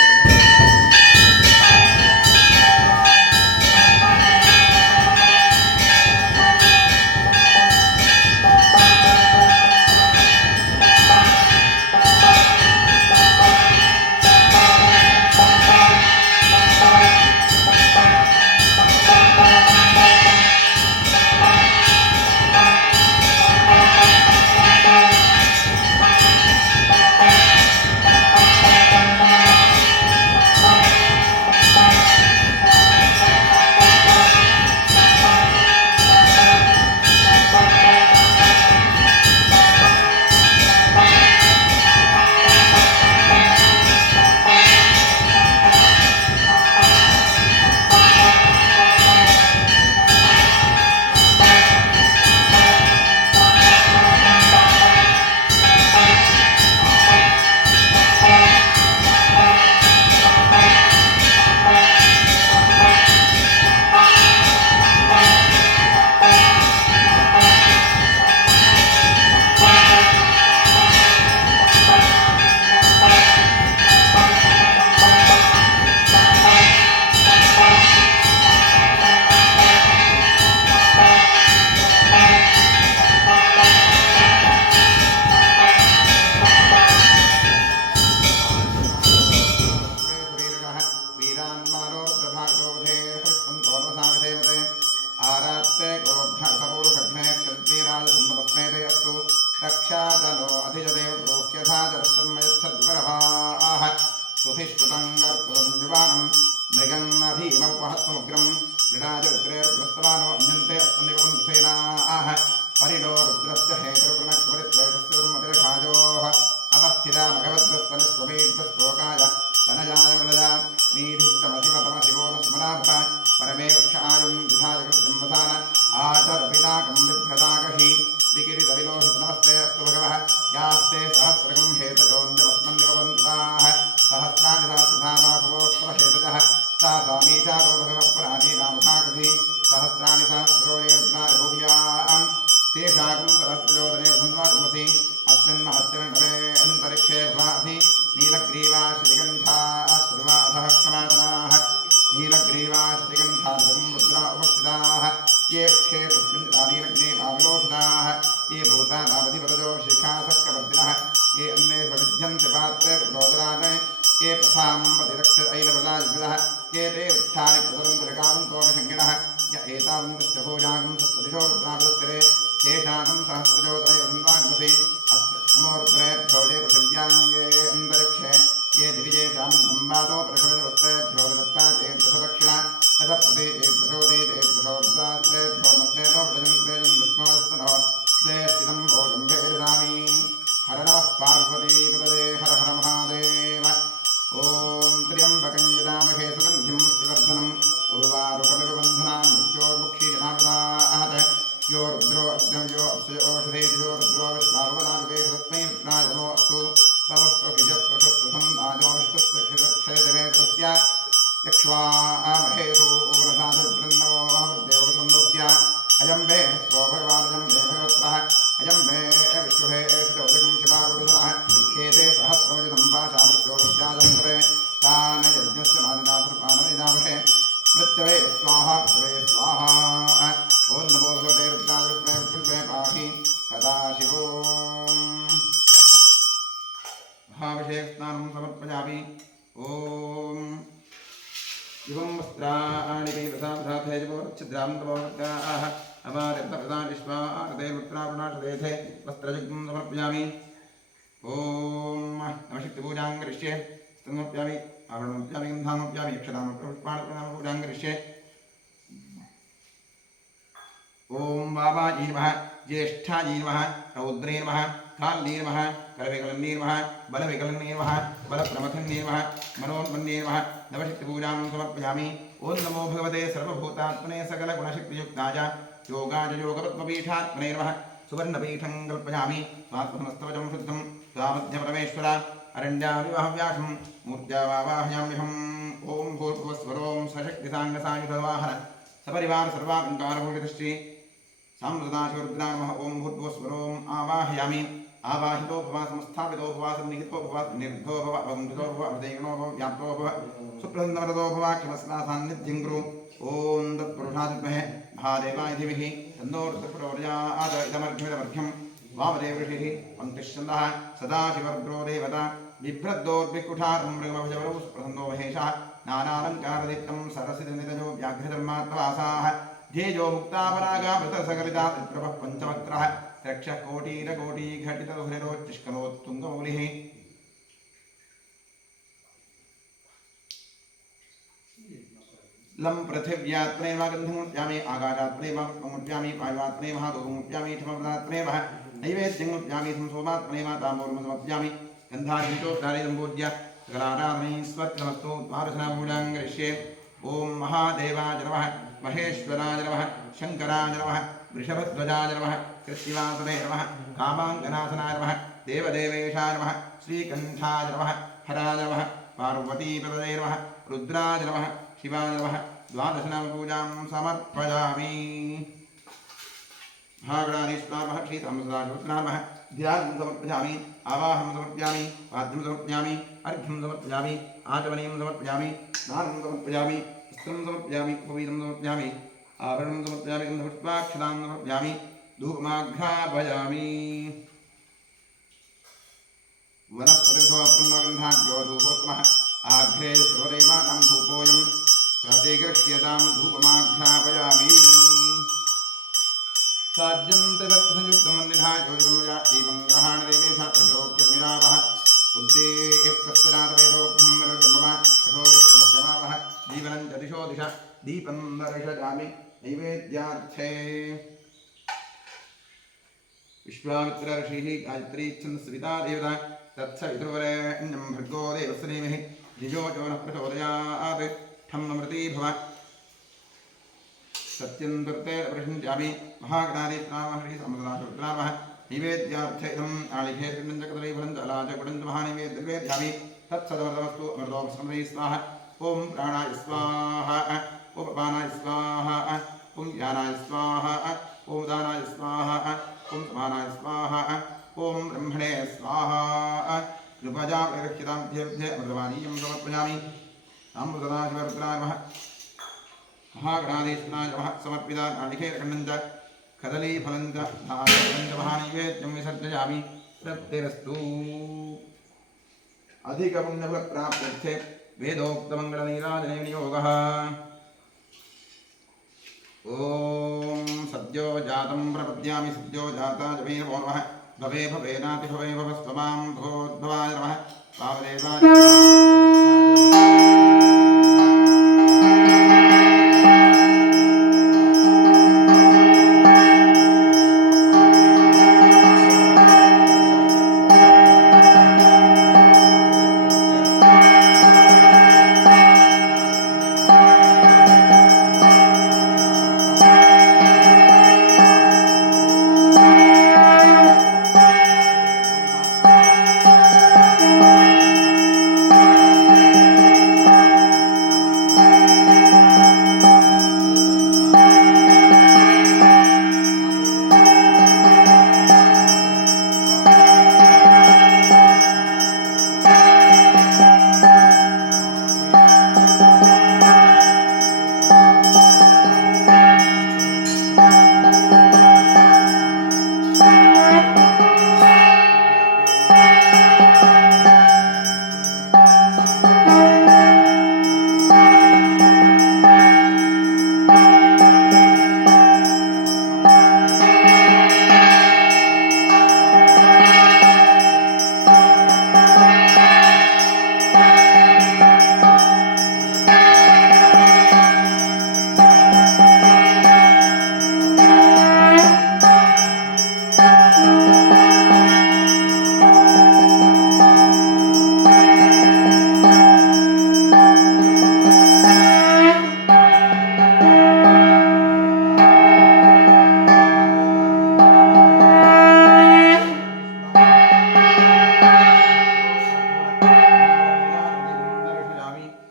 रक्षादनो अधिजदेव प्रोक्यथा दर्शन्मयच्छद्विरभाः सुभिष्टुतं गर्भोऽन्युवानं मृगं न भीममुपहत्वमुग्रं मृडाजरुद्रेर्ग्रस्तवानो अन्यन्ते अस्मन्निवन्दुसेनाः परिणो रुद्रस्य हेतुर्वृणक्वरित्वेषस्य उर्मतिर्घाजोः अपस्थिता भगवद्वस्तनिस्वमेद्वस्तोकाय तनयाय मृदया नीढुष्टमशिवतमशिवो न स्मराभुता परमे वृक्षायुं दिधाजकृत्यं वसान आचरपिनाकं बिभ्रदाकहि श्रीकिरीटविलोहितनमस्ते अस्तु भगवः यास्ते सहस्रकं हेतयोऽन्यमस्मन्निवन्दुताः सहस्राणि सहस्रधा बाहुवोऽस्मः हेतजः सा स्वामीचारो भगवः पुराणीनामुखाकृति सहस्राणि सहस्रो ये रुद्राय भूम्यां तेषाकं सहस्रजोदने धन्वाजमसि अस्मिन् महत्यर्णवे अन्तरिक्षे भवासि नीलग्रीवाश्रिकण्ठाः सर्वाधः क्षमातनाः नीलग्रीवाश्रिकण्ठाः रुद्रा उपस्थिताः ये वृक्षे तस्मिन्नीलग्रीवाविलोकिताः ये भूतानावधिपतजो शिखासक्कवर्तिनः ये अन्येषु विद्यन्ते पात्रे प्रचोदनान् ये प्रथां प्रतिरक्ष ऐलवदाजितः ये ते वृक्षाणि प्रतरन्तरिकावन्तोनिषङ्गिणः य एतावन्तश्च भोजागं सप्तदिशो रुद्रावदस्तिरे तेषाकं सहस्रजोतरे वसन्वाग्मसि नमो रुद्रेभ्यो ये पृथिव्यां ये अन्तरिक्षे ये दिविजेषां संवादो परशुवस्तेभ्यो दत्ता चेद्दशदक्षिणा दशप्रति चेद्दशो ते चेद्दशो रुद्रास्तेभ्यो मस्तेनो व्रजन्तेजं विष्णोस्तनो स्थितं भोजं भेददामि हर नमः पार्वतीपतये हर हर महादेव ॐ त्र्यम्बकं यजामहे सुगन्धिं पुष्टिवर्धनम् उर्वारुकमिव बन्धनान् मृत्योर्मुक्षीजनामदाहत यो रुद्रो अग्नयो अप्सुयोषधेजो रुद्रो विश्वावनानुके तस्मै विष्णाय नमो अस्तु नमस्तु हिजस्वशस्वसन्नाजो विश्वस्य क्षयदेवेतस्य यक्ष्वामहेषु ओरसाधुर्बृन्नवो अमृदेवसन्दस्य अयं मे हस्तो भगवानजं मे भगवत्रः अयं मे विष्णुहे एषुजोदकं शिवारुदनः एते सहस्रमयुतं वाचामृत्योरस्याजन्तरे तान् यज्ञस्य मादिनाथुर्पानमिदामहे मृत्यवे स्वाहा पृथ्वे स्वाहा ॐ नमो भगवते रुद्राय विष्णवे विष्णुवे पाहि सदाशिवो महाभिषेकस्नानं समर्पयामि ॐ इवं वस्त्राणि वैवसाधाथेजवोच्छिद्रां तवोर्गाः अमारितप्रदानिष्वादेवत्रावणाशदेथे वस्त्रयुग्मं समर्पयामि ॐ नमशक्तिपूजां करिष्ये स्तनमप्यामि आवरणमप्यामि गन्धामप्यामि यक्षतामप्यामि करिष्ये ॐ वावाजी नमः ज्येष्ठाजी नमः रौद्रे नमः काल्ये नमः करविकलन्ये नमः बलविकलन्ये नमः बलप्रमथन्ये नमः मनोन्मन्ये नमः नवशक्तिपूजां समर्पयामि ॐ नमो भगवते सर्वभूतात्मने सकलगुणशक्तियुक्ताय योगाय योगपद्मपीठात्मने नमः सुवर्णपीठं कल्पयामि स्वात्मनस्तवचं शुद्धं स्वामध्यपरमेश्वर अरण्याविवाहव्यासं मूर्त्यावावाहयाम्यहम् ॐ भूर्भुवस्वरों सशक्तिसाङ्गसायुधवाहन सपरिवार सर्वालङ्कारभूषितश्री साम्प्रदाशिवरुद्रा नमः ॐ भूर्भुवस्वरों आवाहयामि आवाहितो भव संस्थापितो भव सन्निहितो भव निर्धो भव अवन्दितो भव अवदेयनो भव व्याप्तो भव सुप्रसन्नवरदो भव क्षमस्नासान्निध्यं कुरु ॐ तत्पुरुषादिमहे महादेवाय धीमहि तन्नो रुद्रप्रचोदयात् इदमर्घ्यमिदमर्घ्यं वामदेवऋषिः पङ्क्तिश्चन्दः सदाशिवरुद्रो देवता बिभ्रद्दोर्भिकुठारं मृगभजवरौ सुप्रसन्नो महेशः नानालङ्कारदीप्तं सरसिजनितजो व्याघ्रधर्मात्मवासाः ध्येयो मुक्तापरागामृतसकलिता त्रिप्रभः पञ्चवक्त्रः रक्षः कोटिरकोटिघटितसुहृदोच्चिष्कलोत्तुङ्गमौलिः लं पृथिव्यात्मने वा गन्धमुप्यामि आकाशात्मने वा पुष्पमुप्यामि वायुवात्मने महादोमुप्यामि ठमपदात्मने वा नैवेद्यमुप्यामि सोमात्मने वा ताम्बूलमसमप्यामि गन्धार्घ्यचोत्रादिसम्पूज्य सकलाराधनैस्वत्नमस्तु द्वादशनापूजां करिष्ये ॐ महादेवाय नमः महेश्वराय नमः शङ्कराय नमः वृषभध्वजाय नमः कृत्तिवासने नमः कामाङ्गनाथनाय नमः देवदेवेशाय नमः श्रीकण्ठाय नमः हराय नमः पार्वतीपतये नमः रुद्राय नमः शिवाय नमः द्वादशनामपूजां समर्पयामि भागणानीश्वरामः श्रीतामसदाशिवनामः ध्यानं समर्पयामि आवाहनं समर्पयामि पाद्यं समर्पयामि अर्घ्यं समर्पयामि आचमनीं समर्पयामि स्नानं समर्पयामि वस्त्रं समर्पयामि उपवीतं समर्पयामि आभरणं समर्पयामि गन्धपुष्पाक्षतां समर्पयामि धूपमाघ्रापयामि वनस्पतिसमर्पन्नगन्धाढ्यो धूपोत्तमः आघ्रे सर्वदेवानां धूपोऽयं प्रतिगृह्यतां धूपमाघ्रापयामि साज्यन्ते भक्तसंयुक्तमन्दिरः योजकमया एवं ग्रहाण देवेशात्योक्यमिरावः बुद्धेः प्रस्पदातवेदोऽभ्यं निर्गमः यथोयश्वस्यमावः जीवनं च दिशो दिश दीपं दर्शयामि नैवेद्यार्थे विश्वामित्र ऋषिः गायत्री छन्दस्विता देवता तत्सवितुर्वरेण्यं भर्गो देवस्य धीमहि धियो यो नः प्रचोदयात् ठं नमृती भव सत्यं दुर्ते प्रश्नयामि महागणाधीश्वरामः श्रीसमसदाशिवरामः नैवेद्यार्थे इदं आलिखेर्गण्डं च कदलीफलं च अलाचकुटं च महानैवेद्यर्वेद्यामि तत्सदमृतमस्तु अमृतोपस्कन्धये स्वाहा ॐ प्राणाय स्वाहा ॐ अपानाय स्वाहा ॐ ज्ञानाय स्वाहा ॐ दानाय स्वाहा ॐ समानाय स्वाहा ॐ ब्रह्मणे स्वाहा कृपया परिरक्षितां विद्ये अमृतवाणीयं समर्पयामि अमृतदाशिवरुद्राय नमः महागणाधीश्वराय नमः समर्पिता नारिकेलखण्डं च कदलीफलं च नारिकेलं च महानैवेद्यं विसर्जयामि तृप्तिरस्तु अधिकपुण्यफलप्राप्त्यर्थे वेदोक्तमङ्गलनीराजने विनियोगः ॐ सद्यो जातं प्रपद्यामि सद्यो जाता जमे नमो नमः भवे भवेनाति भवे भवस्त्वमां भगवद्भवाय नमः वामदेवाय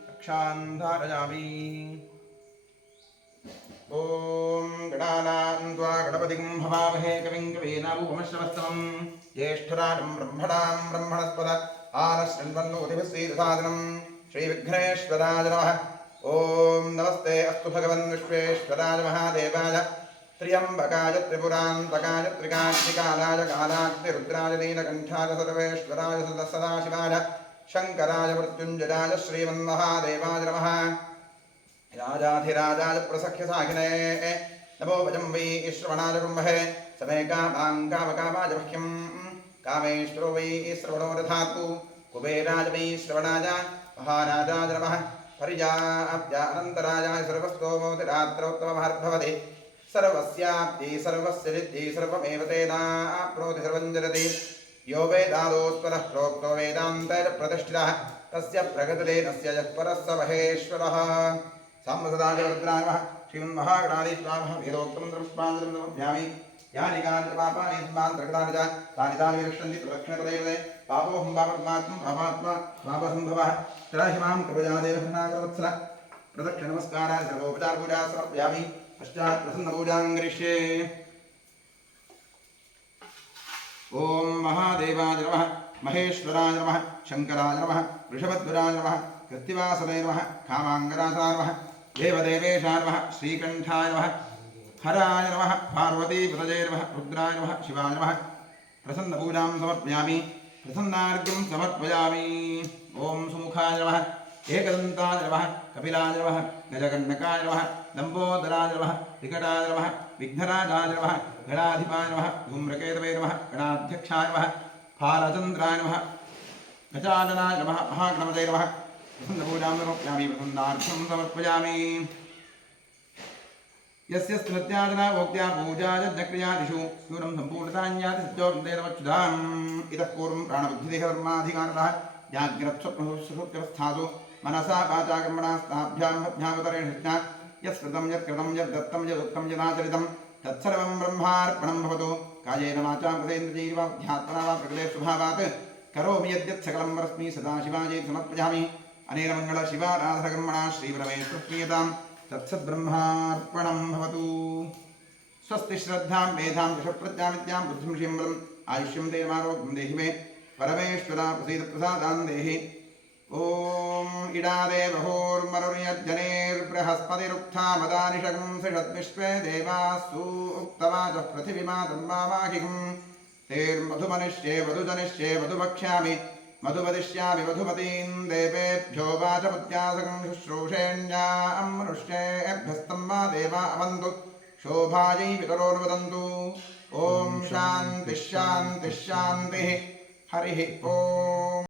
रक्षान्धारयामि ॐ गणानां त्वा गणपतिं भवामहे कविं कवीनामुपमश्रवस्तमं ज्येष्ठराजं ब्रह्मणां ब्रह्मणस्पद आनश्रन्वन्नोतिभिस्सीदसादनं श्रीविघ्नेश्वराय नमः ॐ नमस्ते अस्तु भगवन् विश्वेश्वराय महादेवाय त्र्यम्बकाय त्रिपुरान्तकाय त्रिकाग्निकालाय कालाग्निरुद्राय नीलकण्ठाय सर्वेश्वराय सदाशिवाय शङ्कराय मृत्युञ्जयाय श्रीमन्महादेवाय नमः राजाधिराजाय प्रसख्यसाखिने नमो भजं वै श्रवणाय कुम्भे समे कामाय मह्यं कामेश्वरो वै श्रवणो दधातु कुबेराय वै श्रवणाय महाराजाय नमः परिजाप्यानन्तरायाय सर्वस्तोमोतिरात्रोत्तममहर्भवति सर्वस्याप्ति सर्वस्य सिद्धि सर्वमेव तेनाप्नोति सर्वं जगति यो वेदादोस्परः प्रोक्तो वेदान्तैर्प्रतिष्ठितः तस्य प्रगतिरेनस्य यः परः स महेश्वरः साम्बसदाशिवरुद्राय नमः श्रीमन्महागणाधीश्वरामः वेदोक्तमन्त्रं पुष्पाञ्जलिं समर्पयामि यानि कानि पापानि हिमान्तर्गतानि च तानि विरक्षन्ति प्रदक्षिणपदैवते पापोऽहं पापमात्मं पापात्मा पापसम्भवः त्राहि मां कृपया देवनागरवत्सल प्रदक्षिणनमस्काराय सर्वोपचारपूजा समर्पयामि पश्चात् प्रसन्नपूजां करिष्ये ॐ महादेवाय नमः महेश्वराय नमः शङ्कराय नमः वृषभध्वराय नमः कृत्तिवासने नमः कामाङ्गरासाय नमः देवदेवेशाय नमः श्रीकण्ठाय नमः हराय नमः पार्वतीपतये नमः रुद्राय नमः शिवाय नमः प्रसन्नपूजां समर्पयामि प्रसन्नार्घ्यं समर्पयामि ॐ सुमुखाय नमः एकदन्ताय नमः कपिलाय नमः गजकर्णकाय नमः लम्बोदराय नमः विकटाय नमः विघ्नराजाय नमः गणाधिपाय नमः धूम्रकेतवे नमः गणाध्यक्षाय नमः फालचन्द्राय नमः गजाननाय नमः महागणपतये नमः प्रसन्नपूजां समर्पयामि प्रसन्नार्थं समर्पयामि यस्य स्मृत्यादना भोक्त्या पूजा यज्ञक्रियादिषु न्यूनं सम्पूर्णतान्याति सत्योपदेतमच्युताम् इतः पूर्वं प्राणबुद्धिदेहधर्माधिकारतः जाग्रत्स्वप्नसुषुप्त्यवस्थासु मनसा वाचा कर्मणास्ताभ्यामभ्यामतरेण यत्स्कृतं यत्कृतं यद्दत्तं यदुक्तं यदाचरितं तत्सर्वं ब्रह्मार्पणं भवतु कायेन वाचा प्रसेन्द्रियैर्वा ध्यात्मना वा प्रकृते स्वभावात् करोमि यद्यत् सकलं वरस्मि सदाशिवायै समर्पयामि अनेन मङ्गलशिवाराधनकर्मणा श्रीपरमेश्वरप्रीयताम् तत्सद्ब्रह्मार्पणं भवतु स्वस्ति श्रद्धां मेधां यशप्रज्ञाविद्यां बुद्धिं श्रीं आयुष्यं देवारोग्यं देहि मे परमेश्वरा प्रसीद प्रसादां देहि ॐ इडादेवहोर्मरुर्यज्जनेर्बृहस्पतिरुक्था मदानिषगं सिषद्विश्वे देवास्तु उक्तवाचः पृथिवीमातं मामाहिं तेर्मधुमनिष्ये वधुजनिष्ये वधुवक्ष्यामि मधुपदिष्यामि मधुमतीं देवेभ्यो वाचमुद्यासकं शुश्रूषेण्यां मनुष्येभ्यस्तं वा देवा अवन्तु शोभायै पितरोर्वदन्तु ॐ शान्तिः शान्तिः शान्तिः हरिः ॐ